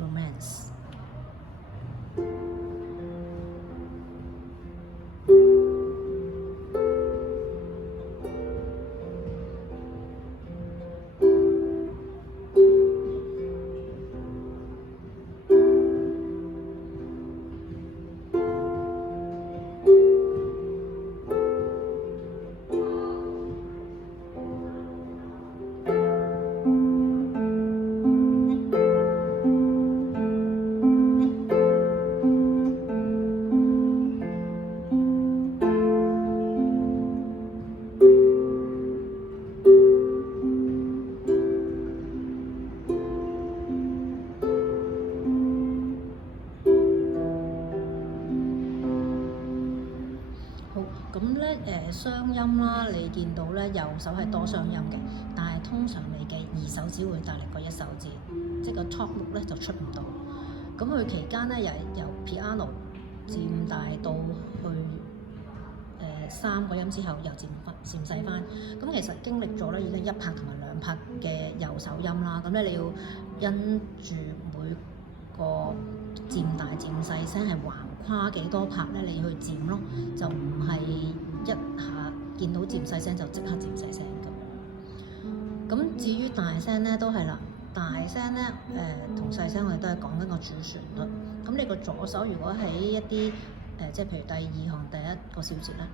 romance。咁咧雙音啦，你見到咧右手係多雙音嘅，但係通常你嘅二手指會大力過一手指，即係個 top note 咧就出唔到。咁佢期間咧又係由 piano 漸大到去3個音之後又漸細翻。咁其實經歷咗咧已經一拍同埋兩拍嘅右手音啦，咁咧你要因住每個漸大漸細聲係橫跨幾多拍咧，你要去漸咯，就唔係一下見到漸細聲就即刻漸細聲咁。咁至於大聲咧都係啦，大聲咧同細聲我哋都係講緊個主旋律。咁你個左手如果喺一啲即係譬如第二行第一個小節咧，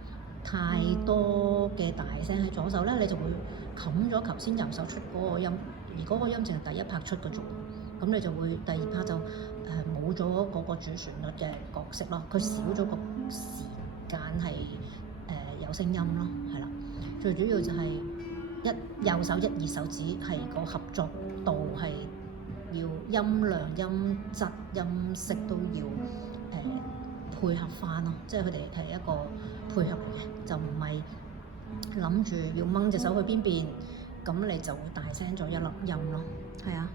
太多嘅大聲喺左手咧，你就會冚咗頭先右手出嗰個音，而嗰個音淨係第一拍出嘅啫。咁你就會第二拍就冇咗嗰個主旋律嘅角色咯，佢少咗個時間係有聲音咯，係啦。最主要就係右手1、2手指係個合作度係要音量、音質、音色都要配合翻咯，即係佢哋係一個配合嚟嘅，就唔係諗住要掹隻手去邊邊，咁你就會大聲咗一粒音咯，係啊。